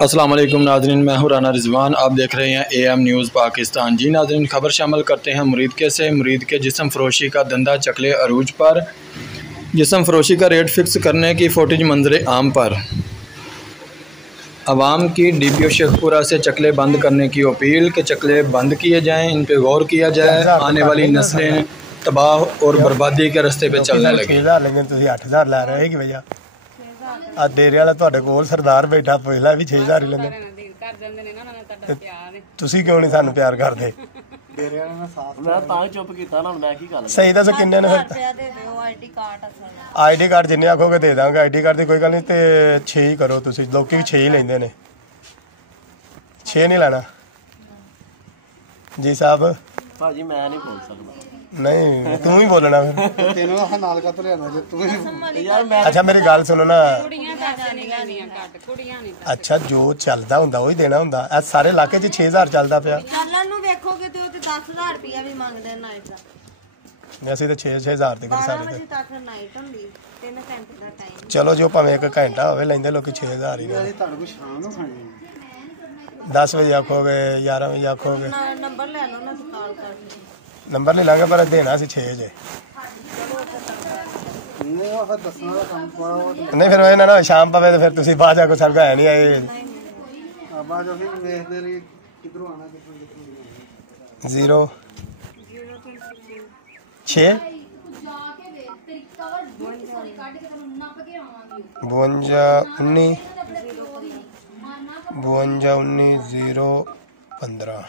अस्सलाम वालेकुम नाज़रीन, मैं हूं राना रिजवान। आप देख रहे हैं AM न्यूज़ पाकिस्तान। जी नाज़रीन, खबर शामिल करते हैं मुरीदके से। मुरीदके जिस्म फरोशी का धंधा चकले अरूज पर। जिस्म फरोशी का रेट फिक्स करने की फुटेज मंजर आम पर। अवाम की DPO शेखपुरा से चकले बंद करने की अपील कि चकले बंद किए जाएँ, इन पर गौर किया जाए। आने वाली नस्लें तबाह और बर्बादी के रास्ते पे चलने लगी। 8,000 लै रहे कि भैया आ डेरे वाला ਤੁਹਾਡੇ ਕੋਲ ਸਰਦਾਰ ਬੈਠਾ ਪਹਿਲਾਂ ਵੀ 6,000 ਹੀ ਲੈਂਦੇ ਤੁਸੀਂ ਕਿਉਂ ਨਹੀਂ ਸਾਨੂੰ ਪਿਆਰ ਕਰਦੇ ਡੇਰੇ ਵਾਲਾ ਨਾਲ ਸਾਫ ਮੈਂ ਤਾਂ ਚੁੱਪ ਕੀਤਾ ਨਾ ਮੈਂ ਕੀ ਗੱਲ ਸਹੀ ਦੱਸੋ ਕਿੰਨੇ ਨੇ ਫਿਰ ਦੇ ਦਿਓ ਆਈਡੀ ਕਾਰਡ ਅਸਲ ਆਈਡੀ ਕਾਰਡ ਜਿੰਨੇ ਆਖੋਗੇ ਦੇ ਦਾਂਗੇ ਆਈਡੀ ਕਾਰਡ ਦੀ ਕੋਈ ਗੱਲ ਨਹੀਂ ਤੇ 6 ਹੀ ਕਰੋ ਤੁਸੀਂ ਲੋਕੀ ਵੀ 6 ਹੀ ਲੈਂਦੇ ਨੇ 6 ਨਹੀਂ ਲੈਣਾ ਜੀ ਸਾਹਿਬ ਭਾਜੀ ਮੈਂ ਨਹੀਂ ਬੋਲ ਸਕਦਾ नहीं तू ही बोलना फिर ਤੈਨੂੰ ਆਹ ਨਾਲ ਕੱਤ ਲਿਆਣਾ ਜੇ ਤੂੰ ਯਾਰ ਮੈਂ अच्छा मेरी गल सुनो ना ਕੁੜੀਆਂ ਤਾਂ ਨਹੀਂ ਲੈਣੀਆਂ ਘੱਟ ਕੁੜੀਆਂ ਨਹੀਂ अच्छा जो चलदा हुंदा वही देना हुंदा ए सारे इलाके च 6000 चलदा पिया ਚੱਲਣ ਨੂੰ ਵੇਖੋਗੇ ਤੇ ਉਹ ਤੇ 10000 ਰੁਪਇਆ ਵੀ ਮੰਗਦੇ ਨਾਈਟ ਦਾ ਅਸੀਂ ਤਾਂ 6-6000 ਦੇ ਕਰ 12 ਸਕਦੇ ਵਜੇ ਤੱਕ ਨਾਈਟ ਹੁੰਦੀ 3 ਘੰਟੇ ਦਾ ਟਾਈਮ ਚਲੋ ਜੋ ਭਾਵੇਂ 1 ਘੰਟਾ ਹੋਵੇ ਲੈਂਦੇ ਲੋਕੀ 6000 ਹੀ ਨੇ ਤੁਹਾਡੇ ਕੋਲ ਸ਼ਾਮ ਨੂੰ ਖਾਣੀ 10 ਵਜੇ ਆਖੋਗੇ 11 ਵਜੇ ਆਖੋਗੇ ਨੰਬਰ ਲੈ ਲਓ ਨਾ ਕਾਲ ਕਰਕੇ ਨੰਬਰ ਨਹੀਂ ਲਾਂਗੇ ਪਰ ਦੇਣਾ ਸੀ 6 ਜੇ ਨਹੀਂ ਉਹ ਫਿਰ ਦੱਸਣਾ ਦਾ ਕੰਮ ਪਾਉਣਾ ਨਹੀਂ ਫਿਰ ਇਹਨਾਂ ਨਾ ਸ਼ਾਮ ਪਵੇ ਤੇ ਫਿਰ ਤੁਸੀਂ ਬਾਅਦ ਜਾ ਕੋ ਸਰਗਾ ਹੈ ਨਹੀਂ ਆਏ ਆਬਾ ਜੋ ਫਿਰ ਵੇਖਦੇ ਲਈ ਕਿਧਰੋਂ ਆਣਾ ਕਿੱਥੋਂ 0 6 52 19 52 19 0 15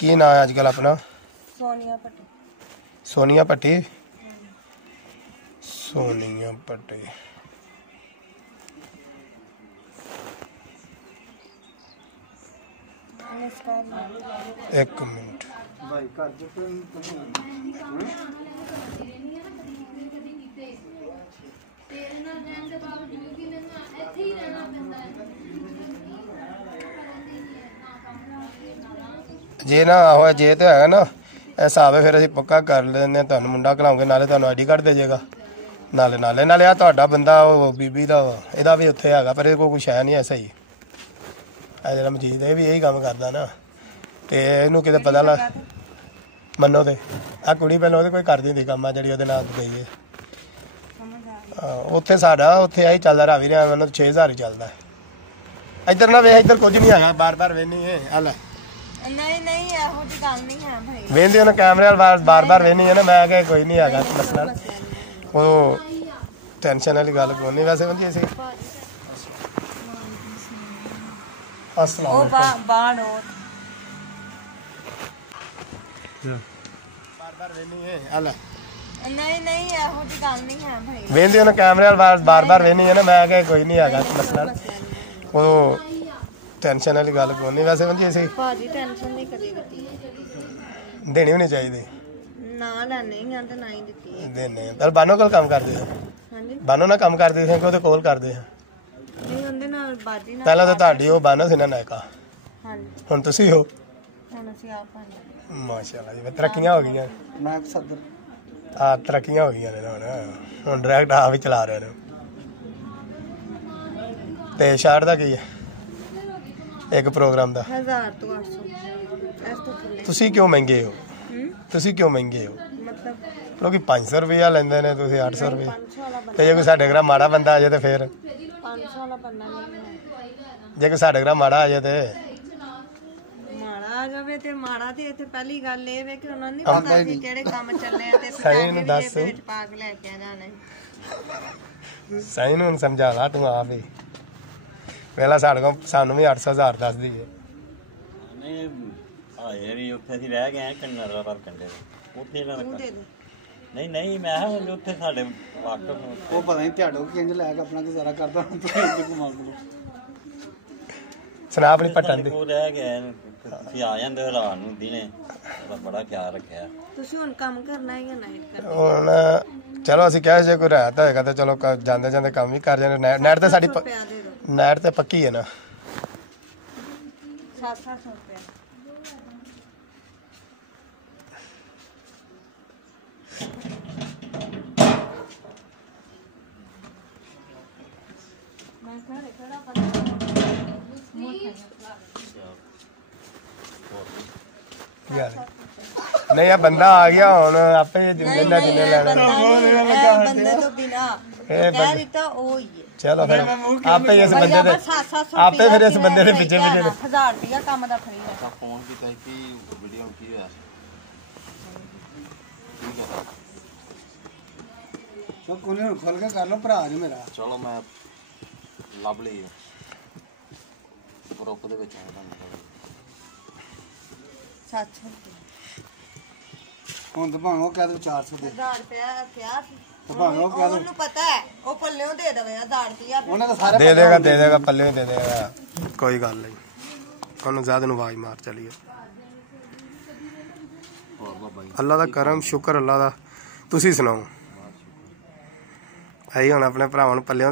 की ना है अजकल अपना ਸੋਨੀਆ ਪੱਟੀ सोनिया पट्टी सोनिया पट्टी एक मिनट ਭਾਈ ਘਰ ਦੇ जे ना हो जे तो है ना हिसाब है फिर ਅਸੀਂ ਪੱਕਾ ਕਰ ਲੈਂਦੇ ਤੁਹਾਨੂੰ ਮੁੰਡਾ ਘਲਾਉਂਗੇ ਨਾਲੇ ਤੁਹਾਨੂੰ ਆਈਡੀ ਕਾਰਡ ਦੇ ਜਾਏਗਾ ਨਾਲੇ ਨਾਲੇ ਨਾਲੇ ਆ ਤੁਹਾਡਾ ਬੰਦਾ ਉਹ ਬੀਬੀ ਦਾ ਇਹਦਾ ਵੀ ਉੱਥੇ ਹੈਗਾ ਪਰ ਇਹ ਕੋਈ ਕੁਛ ਹੈ ਨਹੀਂ ਐਸਾ ਹੀ ਆ ਜਿਹੜਾ ਮਜੀਦ ਇਹ ਵੀ ਇਹੀ ਕੰਮ ਕਰਦਾ ਨਾ ਤੇ ਇਹਨੂੰ ਕਿਤੇ ਪਤਾ ਲੱਗ ਮੰਨੋ ਤੇ ਆ ਕੁੜੀ ਪਹਿਲਾਂ ਉਹਦੇ ਕੋਈ ਕਰਦੀ ਹੁੰਦੀ ਕੰਮ ਆ ਜਿਹੜੀ ਉਹਦੇ ਨਾਲ ਗਈ ਹੈ ਉੱਥੇ ਸਾਡਾ ਉੱਥੇ ਆਹੀ ਚੱਲਦਾ ਰਾਵੀ ਰਿਹਾ ਮੈਨੂੰ 6000 ਹੀ ਚੱਲਦਾ ਇੱਧਰ ਨਾ ਵੇਖ ਇੱਧਰ ਕੁਝ ਨਹੀਂ ਹੈਗਾ ਬਾਰ ਬਾਰ ਵੇਖਣੀ ਹੈ ਆ ਲੈ ਨਹੀਂ ਨਹੀਂ ਇਹੋ ਜਿਹੀ ਗੱਲ ਨਹੀਂ ਹੈ ਭਾਈ ਵੇਂਦੇ ਉਹਨਾਂ ਕੈਮਰੇ ਵਾਲ ਬਾਰ ਬਾਰ ਵੇਖਣੀ ਹੈ ਨਾ ਮੈਂ ਕਿਹਾ ਕੋਈ ਨਹੀਂ ਹੈਗਾ ਮਸਲਾ ਉਹ ਟੈਨਸ਼ਨ ਵਾਲੀ ਗੱਲ ਕੋਈ ਨਹੀਂ ਵੈਸੇ ਵਧੀਆ ਸੀ अस्सलाम ਉਹ ਬਾਣ ਉਹ ਬਾਰ ਬਾਰ ਵੇਖਣੀ ਹੈ ਆ ਲੈ ਨਹੀਂ ਨਹੀਂ ਇਹੋ ਜਿਹੀ ਗੱਲ ਨਹੀਂ ਹੈ ਭਾਈ ਵੇਂਦੇ ਉਹਨਾਂ ਕੈਮਰੇ ਵਾਲ ਬਾਰ ਬਾਰ ਵੇਖਣੀ ਹੈ ਨਾ ਮੈਂ ਕਿਹਾ ਕੋਈ ਨਹੀਂ ਹੈਗਾ ਮਸਲਾ ਉਹ ਟੈਨਸ਼ਨ ਵਾਲੀ ਗੱਲ ਕੋਈ ਨਹੀਂ ਵੈਸੇ ਵਧੀਆ ਸੀ ਭਾਜੀ ਟੈਨਸ਼ਨ ਨਹੀਂ ਕਦੀ ਦਿੱਤੀ ਦੇਣੀ ਹੋਣੀ ਚਾਹੀਦੀ ਨਾ ਲੈਣੇ ਆ ਤੇ ਨਾ ਹੀ ਦਿੱਤੀ ਦੇਣੇ ਪਰ ਬਾਨੋ ਕੋਲ ਕੰਮ ਕਰਦੇ ਸੀ ਹਾਂਜੀ ਬਾਨੋ ਨਾਲ ਕੰਮ ਕਰਦੇ ਸੀ ਕਿ ਉਹਦੇ ਕੋਲ ਕਰਦੇ ਆ ਨਹੀਂ ਉਹਦੇ ਨਾਲ ਬਾਜੀ ਨਾਲ ਪਹਿਲਾਂ ਤਾਂ ਤੁਹਾਡੀ ਉਹ ਬਾਨੋ ਸੀ ਨਾ ਨਾਇਕਾ ਹਾਂਜੀ ਹੁਣ ਤੁਸੀਂ ਹੋ ਹੁਣ ਅਸੀਂ ਆਪ ਹਾਂ ਮਾਸ਼ਾਅੱਲਾ ਜੀ ਤਰੱਕੀਆਂ ਹੋ ਗਈਆਂ ਮੈਂ ਸਦਰ ਆ ਤਰੱਕੀਆਂ ਹੋ ਗਈਆਂ ਨੇ ਹੁਣ ਡਾਇਰੈਕਟ ਆ ਵੀ ਚਲਾ ਰਹੇ ਨੇ ਤੇ ਸ਼ਾਰਟ ਦਾ ਕੀ ਹੈ ਇੱਕ ਪ੍ਰੋਗਰਾਮ ਦਾ 1000 ਤੋਂ 800 ਇਸ ਤੋਂ ਥੱਲੇ ਤੁਸੀਂ ਕਿਉਂ ਮਹਿੰਗੇ ਹੋ ਤੁਸੀਂ ਕਿਉਂ ਮਹਿੰਗੇ ਹੋ ਮਤਲਬ ਲੋਕੀ 500 ਰੁਪਇਆ ਲੈਂਦੇ ਨੇ ਤੁਸੀਂ 800 ਰੁਪਏ 500 ਵਾਲਾ ਤੇ ਜੇ ਕੋਈ ਸਾਡੇ ਘਰ ਮਾੜਾ ਬੰਦਾ ਆ ਜਾਏ ਤੇ ਫਿਰ 500 ਵਾਲਾ ਬੰਦਾ ਨਹੀਂ ਜੇ ਕੋਈ ਸਾਡੇ ਘਰ ਮਾੜਾ ਆ ਜਾਏ ਤੇ ਮਾੜਾ ਆ ਜਾਵੇ ਤੇ ਮਾੜਾ ਤੇ ਇੱਥੇ ਪਹਿਲੀ ਗੱਲ ਇਹ ਵੇ ਕਿ ਉਹਨਾਂ ਨੂੰ ਨਹੀਂ ਪਤਾ ਸੀ ਕਿਹੜੇ ਕੰਮ ਚੱਲੇ ਆ ਤੇ ਸਹੀ ਨੂੰ ਦੱਸ ਪੇਟ ਪਾ ਕੇ ਲੈ ਕੇ ਜਾਣਾ ਸਹੀ ਨੂੰ ਸਮਝਾ ਲਾ ਤੂੰ ਆਪ ਹੀ ਪਹਿਲਾਂ ਸਾਡੇ ਕੋਲ ਸਾਨੂੰ ਵੀ 800,000 ਦੱਸਦੀ ਹੈ ਨਹੀਂ ਆਏ ਵੀ ਉੱਥੇ ਅਸੀਂ ਰਹਿ ਗਏ ਕੰਨਰ ਦਾ ਪਰ ਕੰਡੇ ਉੱਥੇ ਇਹਨਾਂ ਦਾ ਨਹੀਂ ਨਹੀਂ ਮੈਂ ਕਿਹਾ ਉੱਥੇ ਸਾਡੇ ਵਾਕਫ ਉਹ ਪਤਾ ਨਹੀਂ ਤੁਹਾਡੇ ਕਿੰਜ ਲੈ ਕੇ ਆਪਣਾ ਗੁਜ਼ਾਰਾ ਕਰਦਾ ਹੁਣ ਤੁਸੀਂ ਇੰਜ ਘੁਮਾ ਲਓ ਸੁਣਾ ਆਪਣੀ ਪਟਨ ਦੀ ਉਹ ਰਹਿ ਗਏ ਤੁਸੀਂ ਆ ਜਾਂਦੇ ਹੋ ਰਾਤ ਨੂੰ ਦਿਨੇ ਬੜਾ ਖਿਆਲ ਰੱਖਿਆ ਤੁਸੀਂ ਹੁਣ ਕੰਮ ਕਰਨਾ ਹੈ ਜਾਂ ਨਾਈਟ ਕਰਨਾ ਹੁਣ ਚਲੋ ਅਸੀਂ ਕਹੇ ਜੇ ਕੋਈ ਰਹਿਤ ਹੋਏਗਾ ਤਾਂ ਚਲੋ ਜਾਂਦੇ ਜਾਂਦੇ ਕੰਮ ਵੀ ਕਰ ਜਾਂਦੇ ਨੈਟ ਤੇ ਸਾਡੀ ਰੁਪਿਆ ਦੇ ਦਿਓ ਨੈਟ ਤੇ ਪੱਕੀ ਹੈ ਨਾ 700 ਰੁਪਿਆ नहीं यार बंदा आ गया हुन आपे जिन्ने लेना ਬੰਦੇ ਤੋਂ ਬਿਨਾ ਕਹਿ ਦਿੱਤਾ ਉਹ ਹੀ ਹੈ। चलो फिर आपे इस बंदे दे आपे फिर इस बंदे दे पीछे 1000 रुपया ਕੰਮ ਦਾ ਫਰੀ ਹੈ। ਫੋਨ ਕੀਤਾ ਕਿ ਵੀਡੀਓ ਕੀ ਹੋਇਆ ਠੀਕ ਹੈ ਸੋ ਕੋਨੇ ਨੂੰ ਖੋਲ ਕੇ ਕਰ ਲਓ ਭਰਾ ਜੀ ਮੇਰਾ। ਚਲੋ ਮੈਂ ਲੱਭ ਲਈ ਗਰੁੱਪ ਦੇ ਵਿੱਚ ਆਇਆ ਤੁਹਾਨੂੰ 700 ਰੁਪਏ ਹੁਣ ਤਾਂ ਭਾਵੇਂ ਉਹ ਕਹਿ ਦੋ 400 ਦੇ 1000 ਰੁਪਇਆ ਕਿਹਾ ਸੀ ਭਾਵੇਂ ਉਹ ਕਹਿ ਦੋ ਉਹਨੂੰ ਪਤਾ ਹੈ ਉਹ ਪੱਲਿਓਂ ਦੇ ਦੇਵੇ 1000 ਰੁਪਇਆ ਉਹਨਾਂ ਦਾ ਸਾਰੇ दे देगा पल्ले दे देगा कोई गल नहीं ਉਹਨੂੰ ज़्यादा ਨੂੰ आवाज मार चलिए अल्लाह दा करम शुक्र अल्लाह दा तुसी सुनाओ आई हुण अपने भरावां नूं पल्लियों